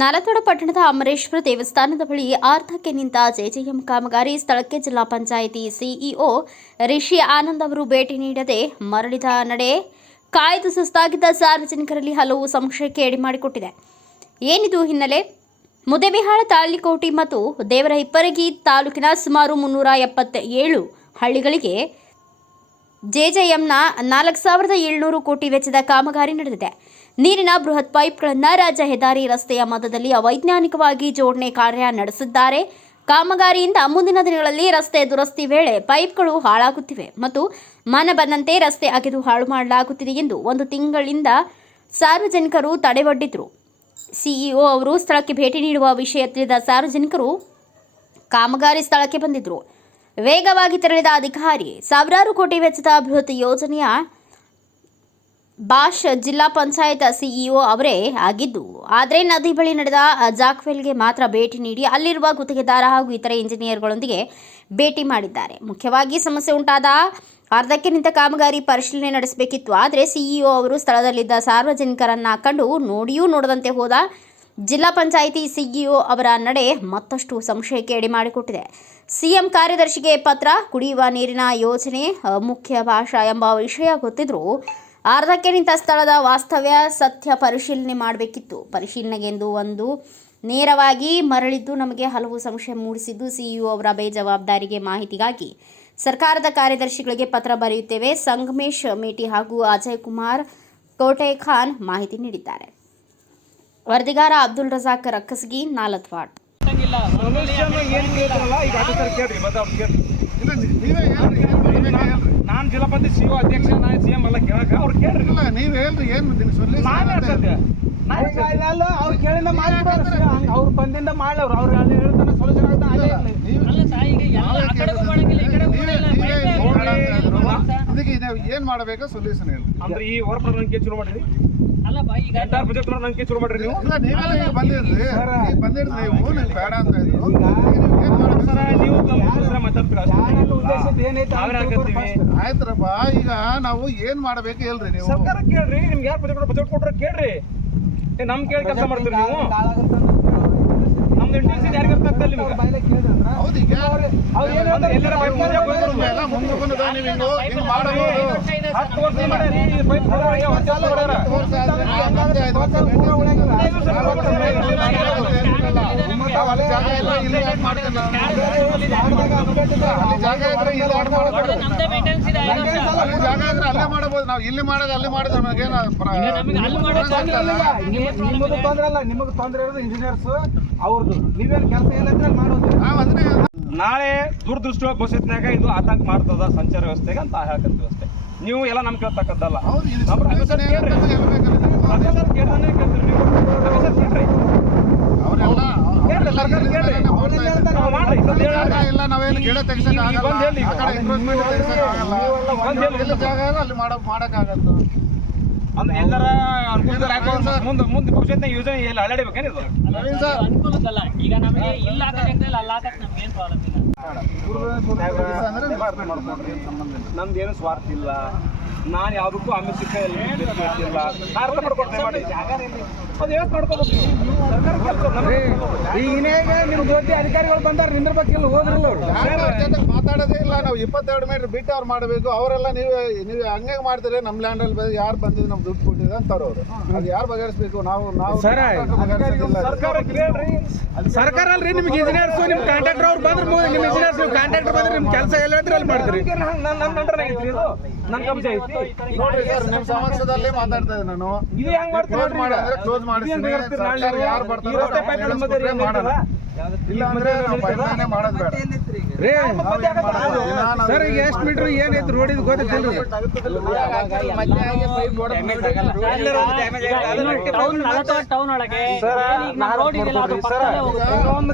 ನಾಲತೋಡ ಪಟ್ಟಣದ ಅಮರೇಶ್ವರ ದೇವಸ್ಥಾನದ ಬಳಿ ಆರ್ಧಕ್ಕೆ ನಿಂತ ಜೆಜೆಎಂ ಕಾಮಗಾರಿ, ಸ್ಥಳಕ್ಕೆ ಜಿಲ್ಲಾ ಪಂಚಾಯಿತಿ ಸಿಇಒ ರಿಷಿ ಆನಂದ್ ಅವರು ಭೇಟಿ ನೀಡದೆ ಮರಳಿದ ನಡೆ ಕಾಯ್ದು ಸುಸ್ತಾಗಿದ್ದ ಸಾರ್ವಜನಿಕರಲ್ಲಿ ಹಲವು ಸಂಶಯಕ್ಕೆ ಎಡಿ ಮಾಡಿಕೊಟ್ಟಿದೆ. ಏನಿದು ಹಿನ್ನೆಲೆ? ಮುದೆಬಿಹಾಳ ತಾಳಿಕೋಟಿ ಮತ್ತು ದೇವರ ಹಿಪ್ಪರಗಿ ತಾಲೂಕಿನ ಸುಮಾರು ಮುನ್ನೂರ ಎಪ್ಪತ್ತ ಏಳು ಹಳ್ಳಿಗಳಿಗೆ ಜೆಜೆಎಂನ ನಾಲ್ಕು ಸಾವಿರದ ಏಳ್ನೂರು ಕೋಟಿ ವೆಚ್ಚದ ಕಾಮಗಾರಿ ನಡೆದಿದೆ. ನೀರಿನ ಬೃಹತ್ ಪೈಪ್ಗಳನ್ನು ರಾಜ್ಯ ಹೆದ್ದಾರಿ ರಸ್ತೆಯ ಮಧ್ಯದಲ್ಲಿ ಅವೈಜ್ಞಾನಿಕವಾಗಿ ಜೋಡಣೆ ಕಾರ್ಯ ನಡೆಸಿದ್ದಾರೆ. ಕಾಮಗಾರಿಯಿಂದ ಮುಂದಿನ ದಿನಗಳಲ್ಲಿ ರಸ್ತೆ ದುರಸ್ತಿ ವೇಳೆ ಪೈಪ್ಗಳು ಹಾಳಾಗುತ್ತಿವೆ ಮತ್ತು ಮನ ಬಂದಂತೆ ರಸ್ತೆ ಅಗೆದು ಹಾಳು ಮಾಡಲಾಗುತ್ತಿದೆ ಎಂದು ಒಂದು ತಿಂಗಳಿಂದ ಸಾರ್ವಜನಿಕರು ತಡೆವೊಡ್ಡಿದ್ರು. ಸಿಇಒ ಅವರು ಸ್ಥಳಕ್ಕೆ ಭೇಟಿ ನೀಡುವ ವಿಷಯ ತಿಳಿದ ಸಾರ್ವಜನಿಕರು ಕಾಮಗಾರಿ ಸ್ಥಳಕ್ಕೆ ಬಂದಿದ್ರು. ವೇಗವಾಗಿ ತೆರಳಿದ ಅಧಿಕಾರಿ, ಸಾವಿರಾರು ಕೋಟಿ ವೆಚ್ಚದ ಅಭಿವೃದ್ಧಿ ಯೋಜನೆಯ ಬಾಷ್ ಜಿಲ್ಲಾ ಪಂಚಾಯತ್ ಸಿಇಒ ಅವರೇ ಆಗಿದ್ದು, ಆದರೆ ನದಿ ಬಳಿ ನಡೆದ ಜಾಕ್ವೆಲ್ಗೆ ಮಾತ್ರ ಭೇಟಿ ನೀಡಿ ಅಲ್ಲಿರುವ ಗುತ್ತಿಗೆದಾರ ಹಾಗೂ ಇತರ ಇಂಜಿನಿಯರ್ಗಳೊಂದಿಗೆ ಭೇಟಿ ಮಾಡಿದ್ದಾರೆ. ಮುಖ್ಯವಾಗಿ ಸಮಸ್ಯೆ ಉಂಟಾದ ಅರ್ಧಕ್ಕೆ ನಿಂತ ಕಾಮಗಾರಿ ಪರಿಶೀಲನೆ ನಡೆಸಬೇಕಿತ್ತು. ಆದರೆ ಸಿಇಒ ಅವರು ಸ್ಥಳದಲ್ಲಿದ್ದ ಸಾರ್ವಜನಿಕರನ್ನ ಕಂಡು ನೋಡಿಯೂ ನೋಡದಂತೆ ಹೋದ ಜಿಲ್ಲಾ ಪಂಚಾಯಿತಿ ಸಿಇಒ ಅವರ ನಡೆ ಮತ್ತಷ್ಟು ಸಂಶಯಕ್ಕೆ ಎಡೆ ಮಾಡಿಕೊಟ್ಟಿದೆ. ಸಿಎಂ ಕಾರ್ಯದರ್ಶಿಗೆ ಪತ್ರ, ಕುಡಿಯುವ ನೀರಿನ ಯೋಜನೆ ಮುಖ್ಯ ಭಾಷಾ ಎಂಬ ವಿಷಯ ಗೊತ್ತಿದ್ರೂ ಅರ್ಧಕ್ಕೆ ನಿಂತ ಸ್ಥಳದ ವಾಸ್ತವ್ಯ ಸತ್ಯ ಪರಿಶೀಲನೆ ಮಾಡಬೇಕಿತ್ತು. ಪರಿಶೀಲನೆಗೆಂದು ಒಂದು ನೇರವಾಗಿ ಮರಳಿದ್ದು ನಮಗೆ ಹಲವು ಸಂಶಯ ಮೂಡಿಸಿದ್ದು ಸಿಇಒ ಅವರ ಬೇಜವಾಬ್ದಾರಿಗೆ ಮಾಹಿತಿಗಾಗಿ. ಸರ್ಕಾರದ ಕಾರ್ಯದರ್ಶಿಗಳಿಗೆ ಪತ್ರ ಬರೆಯುತ್ತೇವೆ. ಸಂಗಮೇಶ್ ಮೇಟಿ ಹಾಗೂ ಅಜಯ್ ಕುಮಾರ್ ಕೋಟೆ ಖಾನ್ ಮಾಹಿತಿ ನೀಡಿದ್ದಾರೆ. ವರದಿಗಾರ ಅಬ್ದುಲ್ ರಜಾಕ್ ರಕ್ಕಸಗಿ ನಾಲತ್ವಾಡ್. ನಾನು ಏನ್ ಕೇಳ್ತಾರಲ್ಲ ಈಗ ಆಫೀಸರ್ ಕೇಳ್ರಿ ಮತ್ತೆ ಅವ್ರು ಕೇಳ್ರಿ. ಇಲ್ಲ ನೀವೇ ಹೇಳ್ರಿ ನೀವೇ ನಾನ್ ಜಿಲ್ಲಾಪತಿ ಸಿ ಅಧ್ಯಕ್ಷ ನಾನು ಸಿ ಎಂ ಎಲ್ಲ ಕೇಳಕ ಅವ್ರು ಕೇಳ್ರಿ ಇಲ್ಲ ನೀವ್ ಹೇಳ್ರಿ ಏನು ಅಲ್ಲ ಅವ್ರು ಕೇಳಿದ ಮಾಡ್ಬಿಡೋರು ಅವ್ರು ಬಂದಿಂದ ಮಾಡ್ಲವ್ರು. ಅವ್ರು ಅಲ್ಲಿ ಹೇಳ್ತಾನೆ ಸೊಲ್ಯೂಷನ್ ಆಗ್ತಾನೆ ಅಲ್ಲೇ ಇರ್ಲಿ. ಇದಕ್ಕೆ ನೀವು ಏನ್ ಮಾಡಬೇಕು ಸೊಲ್ಯೂಷನ್ ಏನು ಅಂದ್ರೆ ಈ ಹೊರ ನಂಗೆ ಶುರು ಮಾಡ್ರಿ ಶುರು ಮಾಡ್ರಿ ನೀವು? ನೀವೆಲ್ಲ ಈಗ ಬಂದಿರ್ರಿ ಈಗ ಬಂದಿರ್ರಿ ನೀವು ನೀವು ಬೇಡ ಅಂತ ಇದ್ರು. ಆಯ್ತ್ರಪ್ಪ ಈಗ ನಾವು ಏನ್ ಮಾಡ್ಬೇಕು ಹೇಳ್ರಿ ನೀವು. ಸರ್ಕಾರ ಕೇಳ್ರಿ ನಿಮ್ಗೆ ಯಾರು ಬಜೆಟ್ ಕೊಟ್ರೆ ಕೇಳ್ರಿ. ಏ ನಮ್ ಕೇಳಿ ಕೆಲಸ ಮಾಡ್ತೀರಿ ನೀವು? ಅಲ್ಲಿ ಮಾಡಬಹುದು ನಾವು ಇಲ್ಲಿ ಮಾಡೋದು ಅಲ್ಲಿ ಮಾಡಿದ್ರೆ ನಮಗೇನು ನಿಮ್ಮದು ತೊಂದ್ರೆ ಅಲ್ಲ ನಿಮಗೆ ತೊಂದ್ರೆ ಇರೋದು ಇಂಜಿನಿಯರ್ಸ್ ಅವ್ರದ್ದು ನೀವೇನು ಕೆಲಸ ಇಲ್ಲ ಅಂದ್ರೆ ಮಾಡೋದು. ನಾಳೆ ದುರದೃಷ್ಟ ಭವಿಷ್ಯತ್ನಾಗ ಇದು ಆತಂಕ ಮಾಡ್ತದ ಸಂಚಾರ ವ್ಯವಸ್ಥೆಗೆ ಅಂತ ಹೇಳ್ಕಂತ ಅಷ್ಟೇ. ನೀವು ಎಲ್ಲ ನಮ್ ಕೇಳ್ತಕ್ಕದ್ದಲ್ಲ ಮಾಡಕ್ಕಾಗತ್ತ ಅಂದ್ರೆ ಎಲ್ಲರ ಅನುಕೂಲ ಮುಂದೆ ಮುಂದೆ ಭವಿಷ್ಯತ್ನಾಗ ಯೋಜನೆ ಎಲ್ಲ ಅಲ್ಲಾಡಿಬೇಕೇನಿದು ನವೀನ್ ಸರ್. ಅನುಕೂಲಕ್ಕಲ್ಲ. ಈಗ ನಮಗೆ ಇಲ್ಲ ಹಾಕಂದ್ರೆ ಅಲ್ಲಿ ಏನ್ ಪ್ರಾಬ್ಲಮ್ ಇಲ್ಲ. ನಮ್ದೇನು ಸ್ವಾರ್ಥ ಇಲ್ಲ. ನಾನು ಯಾವುದಕ್ಕೂ ಅಮಿತ್ ಇಲ್ಲ ನಾ ಅರ್ಥ ಮಾಡ್ಕೊಡ್ತೇನೆ ಮಾಡಿ. ಅದು ಯಾಕೆ ಮಾಡ್ಕೋಬೇಕು ನೀವು? ಸರ್ಕಾರ ಕೆಲಸ ನಮಗೆ ಈಗ ಇನ್ನೇಗ ಜೊತೆ ಅಧಿಕಾರಿಗಳು ಬಂದಾರ ನಿಂದ್ರಬೇಕಿಲ್ಲ ಹೋದ್ರಲ್ಲ ಅವ್ರು. ಯಾರು ಅವ್ರ ಮಾತಾಡೋದೇ ಇಲ್ಲ. ನಾವು ಇಪ್ಪತ್ತೆರಡು ಮೀಟರ್ ಬಿಟ್ಟು ಅವ್ರು ಮಾಡಬೇಕು. ಅವರೆಲ್ಲ ನೀವು ನೀವು ಹಂಗೆ ಮಾಡ್ತೀರಿ? ನಮ್ಮ ಲ್ಯಾಂಡಲ್ಲಿ ಯಾರು ಬಂದಿದ್ದು ನಮ್ಗೆ ದುಡ್ಡು ಕೊಟ್ಟಿದೆ ಅಂತಾರೆ ಅವರು. ಅದು ಯಾರು ಬಗೆಹರಿಸ್ಬೇಕು? ನಾವು ನಾವು. ಸರ್ಕಾರ ಸರ್ಕಾರ ಅಲ್ರಿ? ನಿಮ್ಗೆ ಇಂಜಿನಿಯರ್ಸ್ ನಿಮ್ಮ ಕಾಂಟ್ರಾಕ್ಟರ್ ಅವ್ರು ಬಂದ್ರೆ ನಿಮ್ಮ ನೀವು ಕಾಂಟ್ರಾಕ್ಟರ್ ಬಂದ್ರೆ ನಿಮ್ ಕೆಲಸ ಎಲ್ಲ ಇದ್ರೆ ಅಲ್ಲಿ ಮಾಡ್ತೀರಿ. ನನ್ನ ಕಬ್ಜ ಐತಿ ನೋಡ್ರಿ ಸರ್ ನಿಮ್ಮ ಸಮಕ್ಷದಲ್ಲಿ ಮಾತಾಡ್ತಾ ಇದ್ದೆ ನಾನು. ಇದು ಹೆಂಗ್ ಮಾಡ್ತೀರಿ ಕ್ಲೋಸ್ ಮಾಡಿ ಯಾರು ಬರ್ತಾರೆ ಮಾಡೋದು ಬೇಡ. ರೇ ಸರ್ ಈಗ ಎಷ್ಟು ಮೀಟರ್ ಏನೈತೆ ರೋಡಿದ್ ಗೊತ್ತಿಲ್ರಿ? ಅದು ಪಕ್ಕದಲ್ಲೇ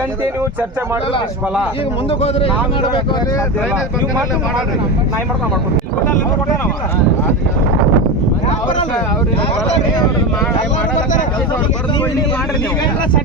ಗಂಟೆ ನೀವು ಚರ್ಚೆ ಮಾಡಿದ್ರೆ ನಿಷ್ಫಲ. ಈಗ ಮುಂದಕ್ಕೆ ಹೋದ್ರೆ ಏನು ಮಾಡಬೇಕು ಡ್ರೈನೇಜ್ ಮಾಡ್ಕೊಡ್ತೀನಿ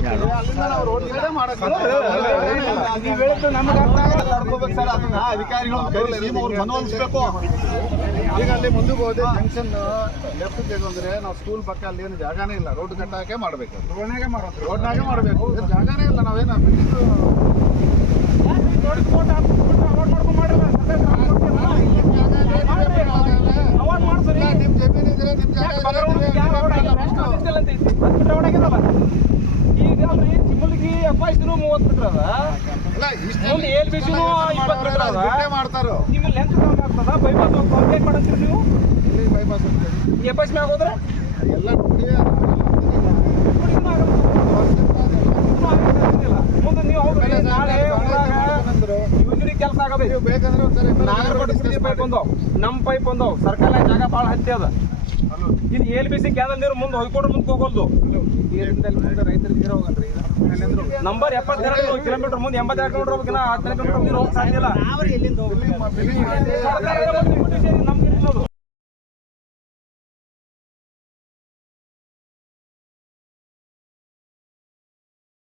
ಕೊಡೋಕ್ಕಿಲ್ಲ. ಅಲ್ಲಿಂದ ನಾವು ರೋಡ್ ನೀವು ಹೇಳಿದ್ದು ನಮ್ಗೆ ಅರ್ಥ ಆಗಲ್ಲ ಈಗ ಅಲ್ಲಿ ಮುಂದಕ್ಕೆ ಹೋದೆ ಜಂಕ್ಷನ್ ಲೆಫ್ಟ್ ತೆಗೆದ್ರೆ ನಾವು ಸ್ಕೂಲ್ ಪಕ್ಕ ಅಲ್ಲಿ ಏನು ಜಾಗನೇ ಇಲ್ಲ ರೋಡ್ ಕಟ್ಟಾಕೆ ಮಾಡ್ಬೇಕು ರೋಡ್ನಾಗೆ ಮಾಡೋದು ರೋಡ್ನಾಗೆ ಮಾಡಬೇಕು ಜಾಗನೇ ಇಲ್ಲ ನಾವೇನು ಬಿಟ್ಟು ನೋಡಿ ಫೋಟೋ ಹಾಕ್ಬಿಟ್ಟು ಅವಾರ್ಡ್ ಮಾಡ್ಕೊಂಡು ಮಾಡ್ರಲ್ಲ. ಅವಾರ್ಡ್ ಮಾಡ್ಸರಿ. ನಿಮ್ ಜಮೀನ್ ಇದ್ರೆ ನಿಮ್ ಜಾಗ ಯಾಕೆ ಇದ್ರೆ ಬಗಲ್ ಊರಿಗೆ ನೀವೇ ಯಾವ ರೋಡ್ ಮಾಡ್ಬೇಕಲ್ಲ ಆಗಿಲ್ಲ? first. ಅಷ್ಟು ಅಂತ ಐತಿ. ಹತ್ತು ಮೀಟರ್ ಆಗಿದಲ್ಲ. ಈಗ ಅಲ್ರಿ ಚಿಮ್ಮಲ್ಗಿ ಎಪ್ಪಾಯ್ಸಿನೂ ಮೂವತ್ತು ಮೀಟರ್ ಅದ? ಇಲ್ಲ, ಇಷ್ಟೆಲ್ಲ ಮುಂದೆ ಏಲ್ ಬಿಸಿನೂ ಇಪ್ಪತ್ತು ಮೀಟರ್ ಅದ? ಬಿಟ್ಟೇ ಮಾಡ್ತಾರೋ? ನಿಮ್ಮ ಲೆಂತ್ ಕಮ್ಮಿ ಆಗ್ತದ? ಬೈಪಾಸ್ ಹೋಗ್ತಾ ಏನ್ ಮಾಡಂತೀರಿ ನೀವು. ಎಪ್ಪಾಯ್ಸ್ ಮ್ಯಾಗ ಹೋದ್ರೆ? ಎಲ್ಲ. ಮುಂದೆ ನೀವು ನಾಳೆ ಕೆಲಸ ಆಗಬೇಕು. ಬೇಕಂದ್ರೆ ನಾಗರಕೋಟೆ ಪೈಪ್ ಬಂದವು ನಮ್ಮ ಪೈಪ್ ಸರ್ಕಾರ ಜಾಗ ಭಾಳ ಹತ್ತಿ ಅದ. ಇದು ಎಲ್ ಬಿ ಸಿ ಕ್ಯಾನಲ್ ನೀರು ಮುಂದೆ ಹೊಯ್ಕೊಂಡು ಮುಂದೆ ಹೋಗೋದು ನಂಬರ್ ಎಪ್ಪತ್ತೆರಡು ಕಿಲೋಮೀಟರ್ ಮುಂದೆ ಎಂಬತ್ತೆರಡು ಕಿಲೋಮೀಟರ್ ಹೋಗ್ಬೇಕಿನ ಹದಿನೈದು ಕಿಲೋಮೀಟರ್ ನೀರು ಹೋಗಕ್ಕೆ ಸಾಧ್ಯ ಇಲ್ಲ.